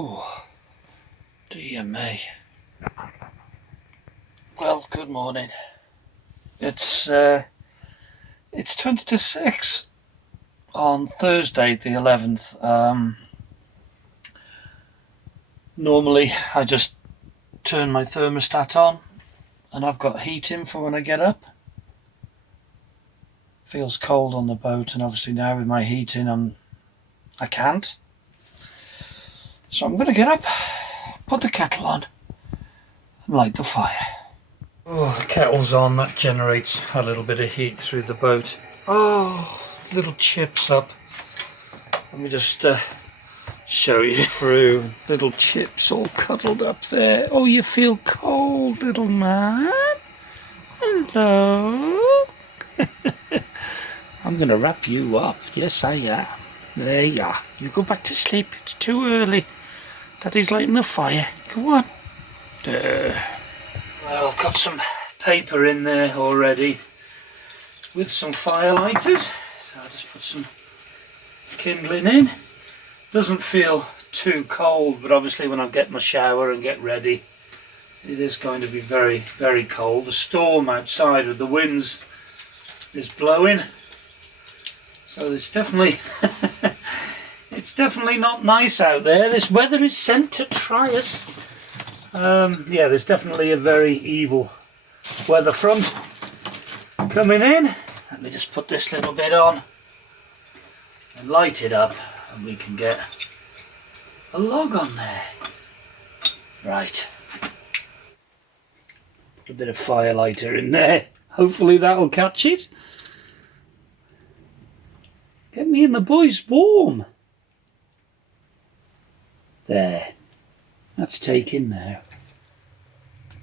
Oh, dear me. Well, good morning. It's 20 to 6 on Thursday the 11th. Normally I just turn my thermostat on and I've got heating for when I get up. Feels cold on the boat, and obviously now with my heating I can't. So I'm going to get up, put the kettle on and light the fire. Oh, the kettle's on, that generates a little bit of heat through the boat. Oh, little chips up. Let me just show you through. Little chips all cuddled up there. Oh, you feel cold, little man? Hello? I'm going to wrap you up. Yes, I am. There you are. You go back to sleep. It's too early. Daddy's lighting the fire. Go on. There. Well, I've got some paper in there already with some firelighters. So I'll just put some kindling in. Doesn't feel too cold, but obviously when I get my shower and get ready, it is going to be very, very cold. The storm outside with the winds is blowing. So it's definitely it's definitely not nice out there. This weather is sent to try us. Yeah, there's definitely a very evil weather front coming in. Let me just put this little bit on and light it up, and we can get a log on there. Right. Put a bit of firelighter in there. Hopefully that'll catch it. Get me and the boys warm. There. That's taken now.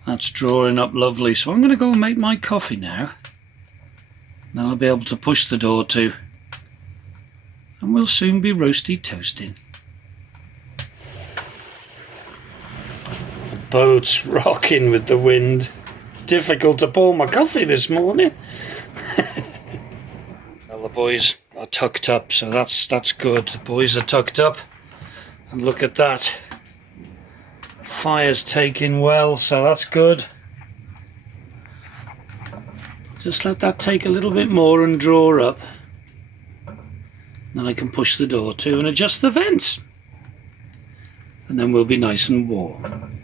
That's drawing up lovely. So I'm going to go and make my coffee now. Then I'll be able to push the door to. And we'll soon be roasty toasting. The boat's rocking with the wind. Difficult to pour my coffee this morning. Well, the boys are tucked up, so that's good. The boys are tucked up. And look at that. Fire's taking well, so that's good. Just let that take a little bit more and draw up. Then I can push the door to and adjust the vents. And then we'll be nice and warm.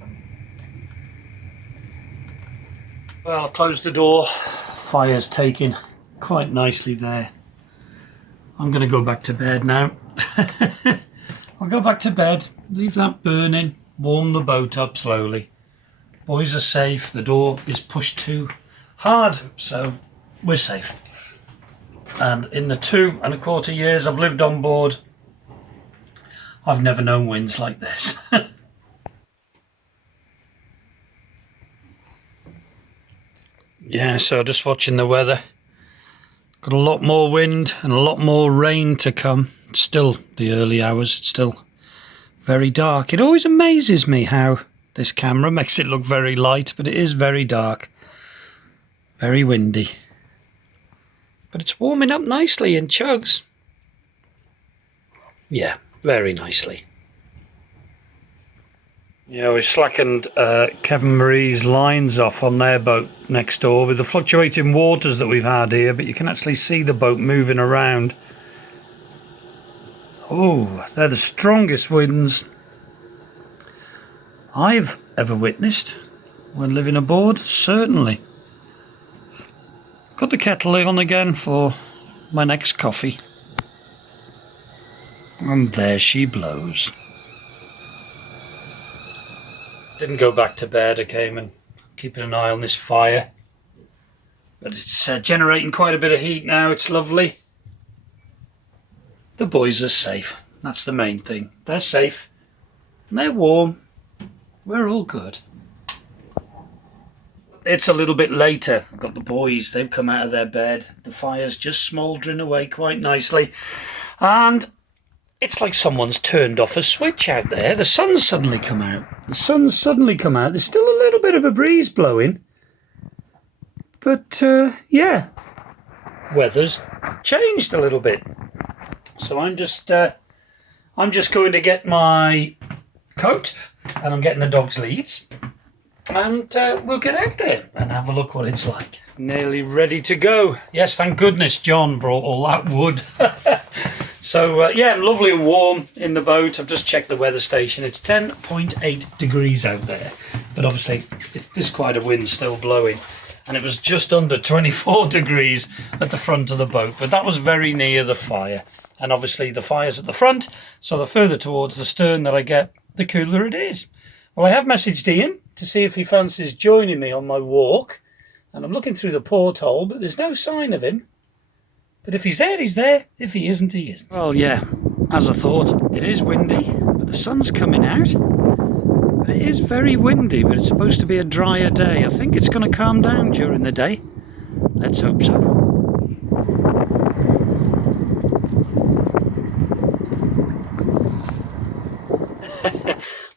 Well, I've closed the door. Fire's taking quite nicely there. I'm going to go back to bed now. I'll go back to bed, leave that burning, warm the boat up slowly. Boys are safe, the door is pushed too hard, so we're safe. And in the 2¼ years I've lived on board, I've never known winds like this. Yeah, so just watching the weather. Got a lot more wind and a lot more rain to come. It's still the early hours, it's still very dark. It always amazes me how this camera makes it look very light, but it is very dark. Very windy. But it's warming up nicely in chugs. Yeah, very nicely. Yeah, we slackened Kevin Marie's lines off on their boat next door with the fluctuating waters that we've had here, but you can actually see the boat moving around. Oh, they're the strongest winds I've ever witnessed when living aboard, certainly. Got the kettle on again for my next coffee. And there she blows. Didn't go back to bed. I came and keeping an eye on this fire. But it's generating quite a bit of heat now. It's lovely. The boys are safe. That's the main thing. They're safe. And they're warm. We're all good. It's a little bit later. I've got the boys. They've come out of their bed. The fire's just smouldering away quite nicely. And it's like someone's turned off a switch out there. The sun's suddenly come out. The sun's suddenly come out. There's still a little bit of a breeze blowing. But, yeah. Weather's changed a little bit. So I'm just going to get my coat and I'm getting the dog's leads. And we'll get out there and have a look what it's like. Nearly ready to go. Yes, thank goodness John brought all that wood. So, yeah, lovely and warm in the boat. I've just checked the weather station. It's 10.8 degrees out there. But obviously, there's quite a wind still blowing. And it was just under 24 degrees at the front of the boat. But that was very near the fire. And obviously, the fire's at the front. So the further towards the stern that I get, the cooler it is. Well, I have messaged Ian to see if he fancies joining me on my walk. And I'm looking through the porthole, but there's no sign of him. But if he's there, he's there. If he isn't, he isn't. Well, yeah, as I thought, it is windy, but the sun's coming out. But it is very windy, but it's supposed to be a drier day. I think it's going to calm down during the day. Let's hope so.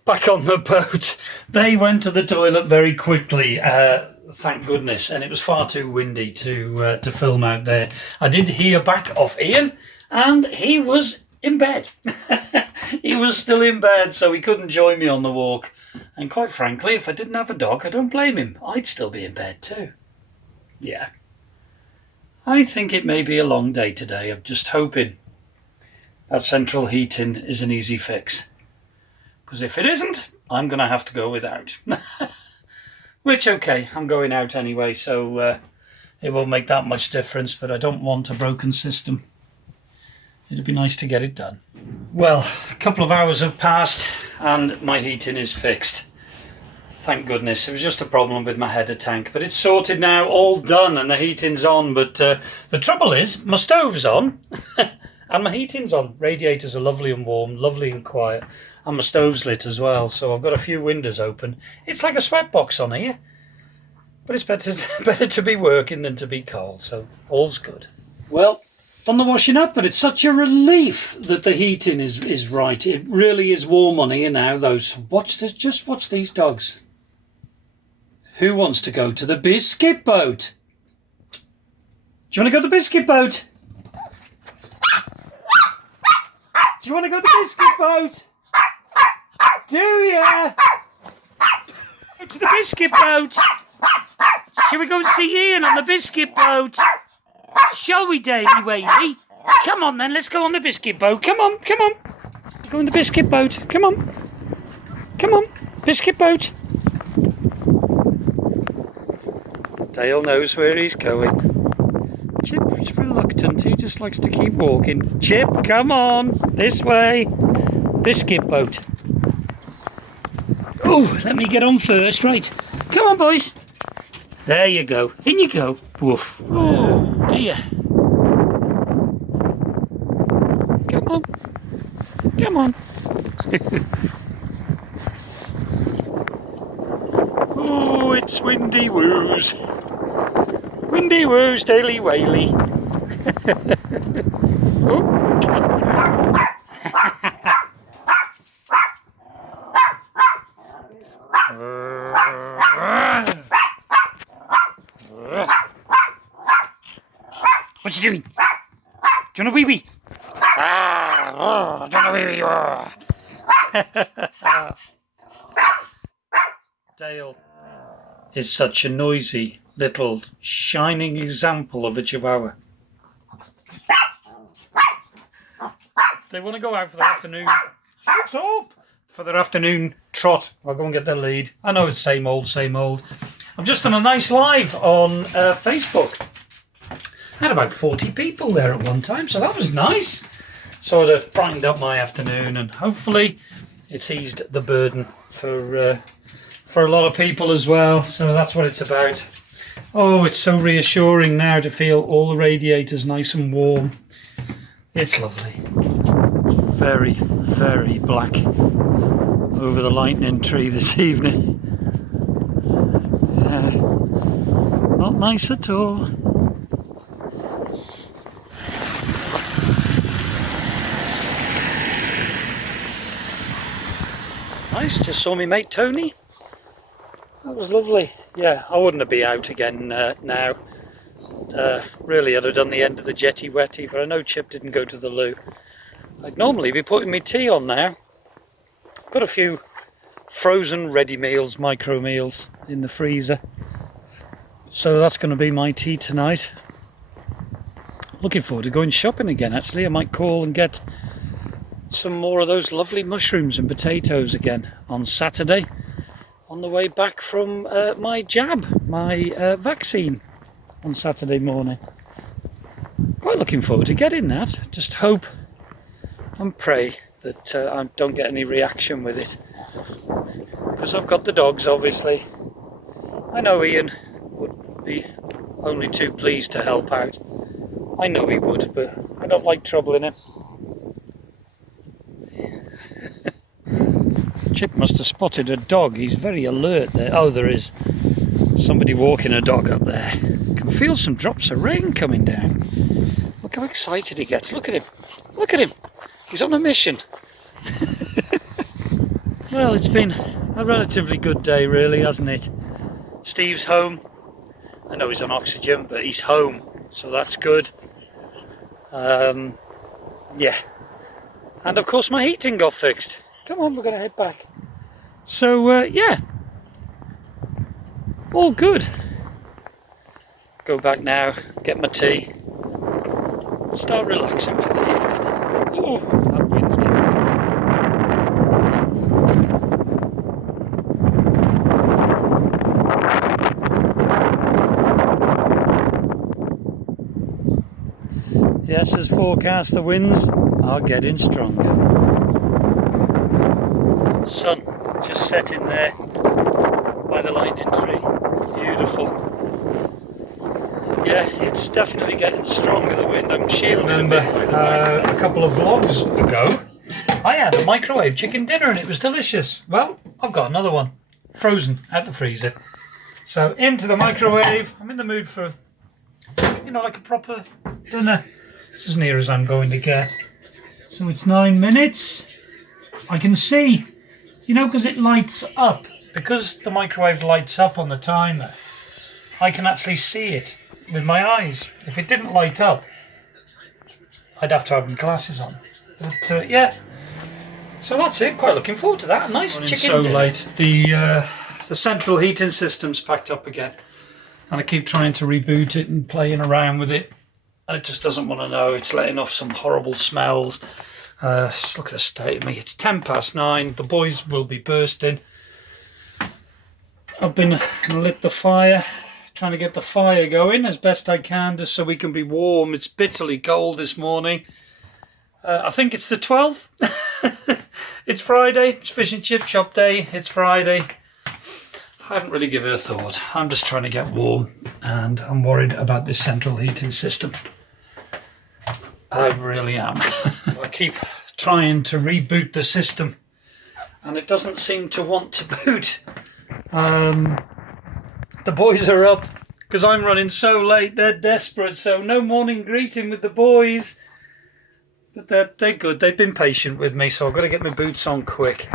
Back on the boat. They went to the toilet very quickly. Thank goodness, and it was far too windy to film out there. I did hear back off Ian, and he was in bed. He was still in bed, so he couldn't join me on the walk. And quite frankly, if I didn't have a dog, I don't blame him. I'd still be in bed too. Yeah. I think it may be a long day today. I'm just hoping that central heating is an easy fix. Because if it isn't, I'm going to have to go without. Which, okay, I'm going out anyway, so it won't make that much difference, but I don't want a broken system. It'd be nice to get it done. Well, a couple of hours have passed and my heating is fixed. Thank goodness. It was just a problem with my header tank, but it's sorted now, all done, and the heating's on. But the trouble is, my stove's on and my heating's on. Radiators are lovely and warm, lovely and quiet. And my stove's lit as well, so I've got a few windows open. It's like a sweatbox on here. But it's better to be working than to be cold, so all's good. Well, done the washing up, but it's such a relief that the heating is right. It really is warm on here now, though. So watch this, just watch these dogs. Who wants to go to the biscuit boat? Do you want to go to the biscuit boat? Do you want to go to the biscuit boat? Do ya? Go to the biscuit boat. Shall we go and see Ian on the biscuit boat? Shall we, Daily Whaley? Come on then, let's go on the biscuit boat. Come on, come on. Go on the biscuit boat. Come on. Come on, biscuit boat. Dale knows where he's going. Chip's reluctant, he just likes to keep walking. Chip, come on, this way. Biscuit boat. Oh, let me get on first, right. Come on, boys. There you go, in you go. Woof. Oh, dear. Come on. Come on. Oh, it's Windy Woos. Windy Woos, Daily Whaley. Oh. What you doing? Do you want a wee wee? I don't know wee wee. Dale is such a noisy little shining example of a chihuahua. They want to go out for their afternoon. Shut up! For their afternoon trot. I'll go and get their lead. I know it's same old, same old. I've just done a nice live on Facebook. I had about 40 people there at one time, so that was nice. Sort of brightened up my afternoon, and hopefully it's eased the burden for a lot of people as well. So that's what it's about. Oh, it's so reassuring now to feel all the radiators nice and warm. It's lovely. Very, very black over the lightning tree this evening. Not nice at all. Nice, just saw me mate Tony. That was lovely. Yeah, I wouldn't have been out again now. Really, I'd have done the end of the jetty wetty, but I know Chip didn't go to the loo. I'd normally be putting my tea on now. Got a few frozen ready meals, micro meals in the freezer. So that's going to be my tea tonight. Looking forward to going shopping again actually. I might call and get some more of those lovely mushrooms and potatoes again on Saturday on the way back from my jab, my vaccine on Saturday morning. Quite looking forward to getting that. Just hope and pray that I don't get any reaction with it, because I've got the dogs obviously. I know Ian would be only too pleased to help out. I know he would, but I don't like troubling him. Chip must have spotted a dog. He's very alert there. Oh, there is somebody walking a dog up there. Can feel some drops of rain coming down. Look how excited he gets. Look at him. Look at him. He's on a mission. Well, it's been a relatively good day really, hasn't it? Steve's home. I know he's on oxygen, but he's home, so that's good. Yeah. And of course my heating got fixed. Come on, we're going to head back. So, yeah. All good. Go back now, get my tea. Start relaxing for the evening. Oh, that wind's getting good. Yes, as forecast, the winds are getting stronger. Sun just setting there by the lightning tree. Beautiful. Yeah, it's definitely getting stronger, the wind. I'm shielded. Remember a couple of vlogs ago, I had a microwave chicken dinner and it was delicious. Well, I've got another one, frozen out the freezer. So into the microwave. I'm in the mood for, you know, like a proper dinner. It's as near as I'm going to get. So it's 9 minutes. I can see, you know, because it lights up. Because the microwave lights up on the timer, I can actually see it with my eyes. If it didn't light up, I'd have to have my glasses on. But yeah, so that's it. Quite looking forward to that. Nice chicken dinner. Late. The central heating system's packed up again, and I keep trying to reboot it and playing around with it. And it just doesn't want to know. It's letting off some horrible smells. Look at the state of me. It's 9:10. The boys will be bursting. I've been lit the fire, trying to get the fire going as best I can just so we can be warm. It's bitterly cold this morning. I think it's the 12th. It's Friday. It's fish and chip shop day. It's Friday. I haven't really given it a thought. I'm just trying to get warm, and I'm worried about this central heating system. I really am. I keep trying to reboot the system and it doesn't seem to want to boot. The boys are up because I'm running so late. They're desperate, so no morning greeting with the boys. But they're good. They've been patient with me, so I've got to get my boots on quick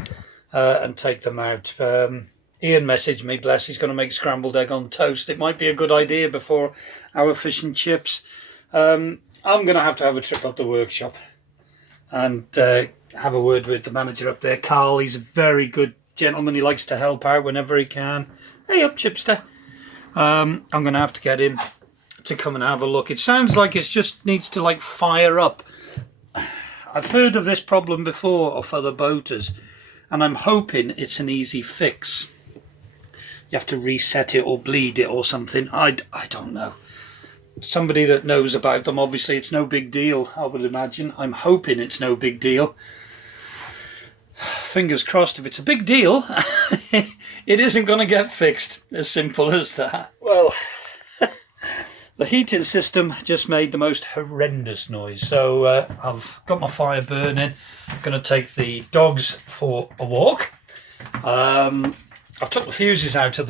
and take them out. Ian messaged me, bless, he's going to make scrambled egg on toast. It might be a good idea before our fish and chips. I'm going to have a trip up the workshop and have a word with the manager up there, Carl. He's a very good gentleman. He likes to help out whenever he can. Hey up, Chipster. I'm going to have to get him to come and have a look. It sounds like it just needs to like fire up. I've heard of this problem before of other boaters, and I'm hoping it's an easy fix. You have to reset it or bleed it or something. I don't know. Somebody that knows about them, obviously it's no big deal, I would imagine. I'm hoping it's no big deal. Fingers crossed. If it's a big deal, it isn't going to get fixed. As simple as that. Well, the heating system just made the most horrendous noise. So I've got my fire burning. I'm going to take the dogs for a walk. I've took the fuses out of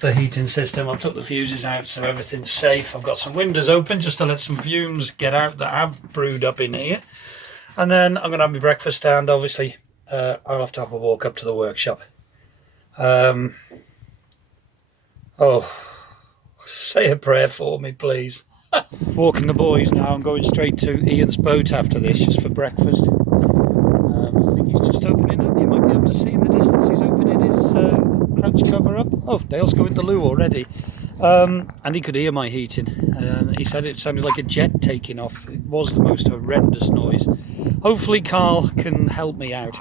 the heating system. I've took the fuses out so everything's safe. I've got some windows open just to let some fumes get out that have brewed up in here. And then I'm going to have my breakfast, and obviously I'll have to have a walk up to the workshop. Say a prayer for me, please. Walking the boys now. I'm going straight to Ian's boat after this, just for breakfast. I think he's just opening up. You might be able to see in the much cover up. Oh, Dale's going to the loo already. And he could hear my heating. He said it sounded like a jet taking off. It was the most horrendous noise. Hopefully Carl can help me out.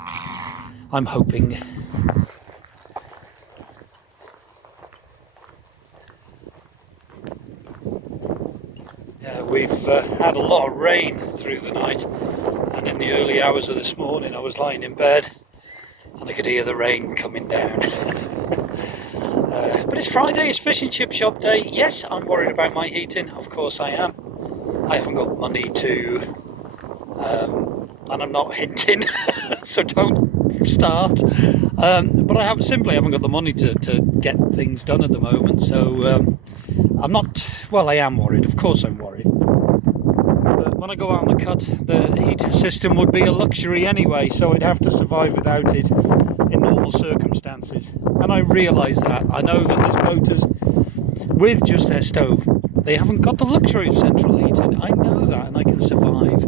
I'm hoping. Yeah, we've had a lot of rain through the night, and in the early hours of this morning I was lying in bed and I could hear the rain coming down. But it's Friday, it's fish and chip shop day. Yes, I'm worried about my heating, of course I am. I haven't got money to, and I'm not hinting, so don't start. But I simply haven't got the money to get things done at the moment, so I'm not, well, I am worried, of course I'm worried. But when I go out on the cut, the heating system would be a luxury anyway, so I'd have to survive without it in normal circumstances. And I realise that. I know that there's boaters with just their stove. They haven't got the luxury of central heating. I know that, and I can survive.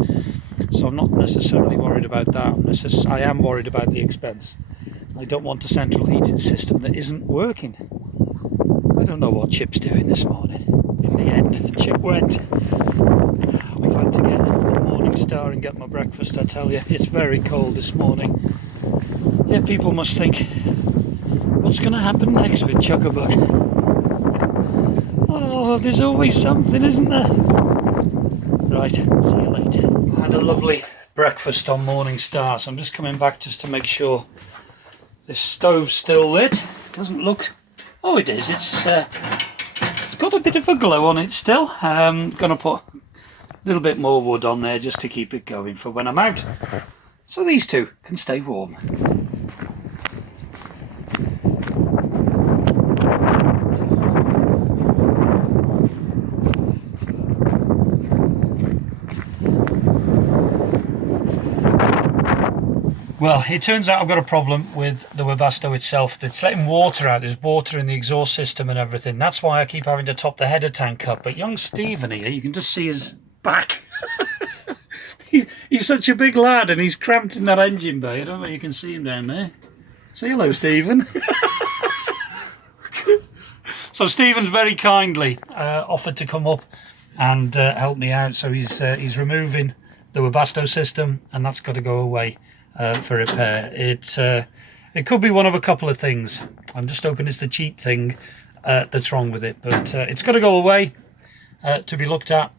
So I'm not necessarily worried about that. I am worried about the expense. I don't want a central heating system that isn't working. I don't know what Chip's doing this morning. In the end, Chip went. I had to get a morning star and get my breakfast, I tell you. It's very cold this morning. Yeah, people must think, what's going to happen next with Chuckabug? Oh, there's always something, isn't there? Right, see you later. I had a lovely breakfast on Morning Star, so I'm just coming back just to make sure this stove's still lit. It doesn't look... Oh, it is. It's got a bit of a glow on it still. Going to put a little bit more wood on there just to keep it going for when I'm out, so these two can stay warm. Well, it turns out I've got a problem with the Webasto itself. It's letting water out. There's water in the exhaust system and everything. That's why I keep having to top the header tank up. But young Stephen here, you can just see his back. he's such a big lad, and he's cramped in that engine bay. I don't know if you can see him down there. Say hello, Stephen. So Stephen's very kindly offered to come up and help me out. So he's removing the Webasto system, and that's got to go away. For repair. It could be one of a couple of things. I'm just hoping it's the cheap thing that's wrong with it, but it's got to go away to be looked at.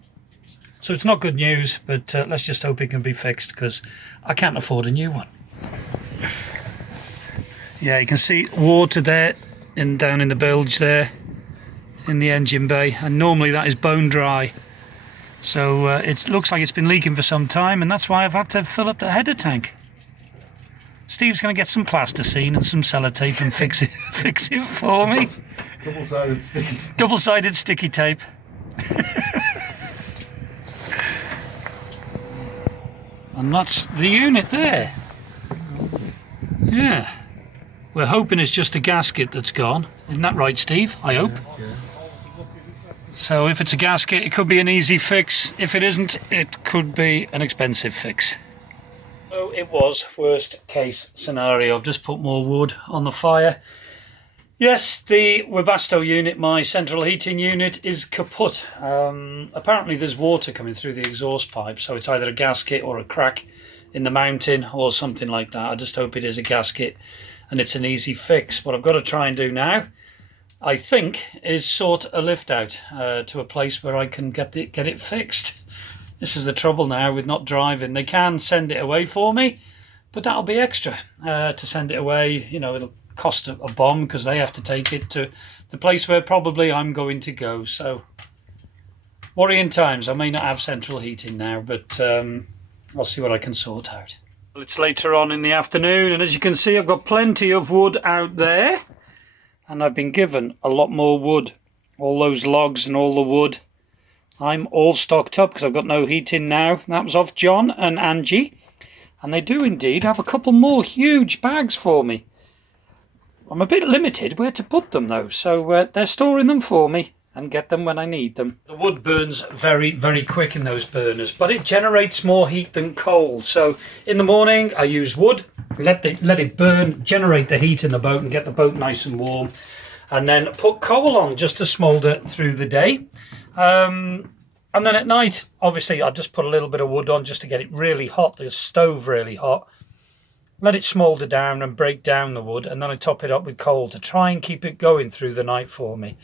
So it's not good news, but let's just hope it can be fixed, because I can't afford a new one. Yeah, you can see water there and down in the bilge there in the engine bay, and normally that is bone dry. So it looks like it's been leaking for some time, and that's why I've had to fill up the header tank. Steve's going to get some plasticine and some sellotape and fix it for me. Double-sided sticky tape. Double-sided sticky tape. And that's the unit there. Yeah. We're hoping it's just a gasket that's gone. Isn't that right, Steve? I hope. Yeah. So if it's a gasket, it could be an easy fix. If it isn't, it could be an expensive fix. So it was worst case scenario. I've just put more wood on the fire. Yes, the Webasto unit, my central heating unit, is kaput. Apparently there's water coming through the exhaust pipe, so it's either a gasket or a crack in the mounting or something like that. I just hope it is a gasket and it's an easy fix. What I've got to try and do now, I think, is sort a lift out to a place where I can get it fixed. This is the trouble now with not driving. They can send it away for me, but that'll be extra to send it away. You know, it'll cost a bomb because they have to take it to the place where probably I'm going to go. So, worrying times. I may not have central heating now, but I'll see what I can sort out. Well, it's later on in the afternoon, and as you can see, I've got plenty of wood out there, and I've been given a lot more wood. All those logs and all the wood. I'm all stocked up because I've got no heating now. That was off John and Angie. And they do indeed have a couple more huge bags for me. I'm a bit limited where to put them though. So they're storing them for me. and get them when I need them. The wood burns very, very quick in those burners, but it generates more heat than coal. So in the morning I use wood, let it burn, generate the heat in the boat and get the boat nice and warm, and then put coal on just to smoulder through the day. And then at night, obviously, I'll just put a little bit of wood on just to get it really hot, the stove really hot. Let it smoulder down and break down the wood, and then I top it up with coal to try and keep it going through the night for me.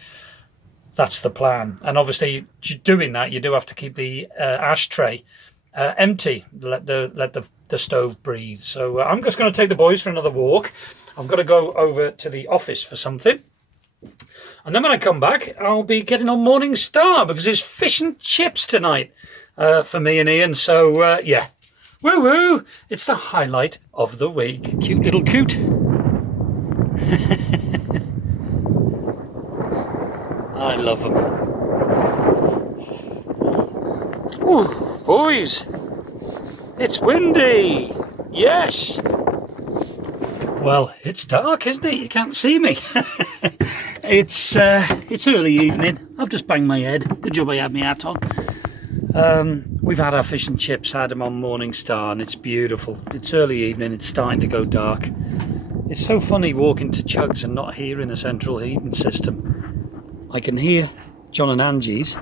That's the plan. And obviously, doing that, you do have to keep the ashtray empty. Let the stove breathe. So I'm just going to take the boys for another walk. I've got to go over to the office for something. And then when I come back, I'll be getting on Morning Star because it's fish and chips tonight for me and Ian. So, yeah. Woo woo! It's the highlight of the week. Cute little coot. I love them. Ooh, boys! It's windy! Yes! Well, it's dark, isn't it? You can't see me. It's early evening. I've just banged my head. Good job I had my hat on. We've had our fish and chips, had them on Morning Star, and it's beautiful. It's early evening, it's starting to go dark. It's so funny walking to Chugs and not hearing the central heating system. I can hear John and Angie's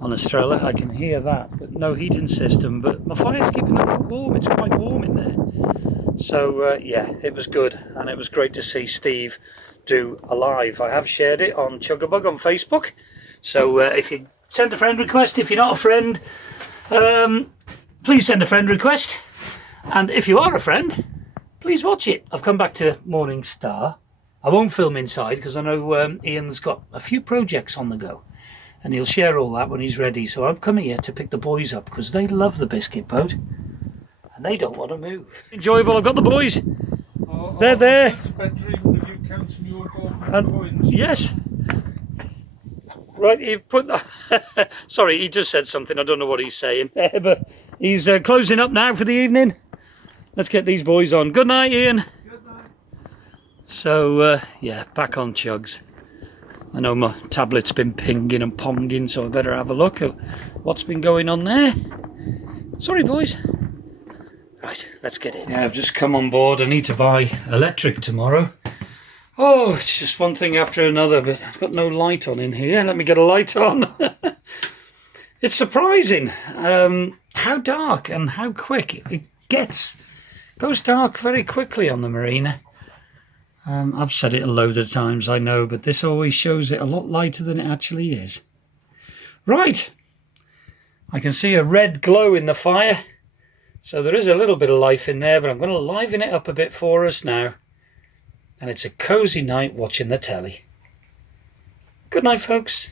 on Estrella, I can hear that, but no heating system. But my fire's keeping the boat warm, it's quite warm in there. So yeah, it was good, and it was great to see Steve do a live. I have shared it on Chuggabug on Facebook, so if you send a friend request, if you're not a friend, please send a friend request, and if you are a friend, please watch it. I've come back to Morning Star. I won't film inside because I know Ian's got a few projects on the go, and he'll share all that when he's ready. So I've come here to pick the boys up because they love the biscuit boat and they don't want to move. Enjoyable. I've got the boys. They're there. Bedroom, if you count your coins. Yes. Right, he put. Sorry, he just said something. I don't know what he's saying, but he's closing up now for the evening. Let's get these boys on. Good night, Ian. Good night. So yeah, back on Chugs. I know my tablet's been pinging and ponging, so I better have a look at what's been going on there. Sorry, boys. Right, let's get in. Yeah, I've just come on board. I need to buy electric tomorrow. Oh, it's just one thing after another, but I've got no light on in here. Let me get a light on. It's surprising how dark and how quick it gets. It goes dark very quickly on the marina. I've said it a load of times, I know, but this always shows it a lot lighter than it actually is. Right, I can see a red glow in the fire, so there is a little bit of life in there, but I'm going to liven it up a bit for us now. And it's a cosy night watching the telly. Good night, folks.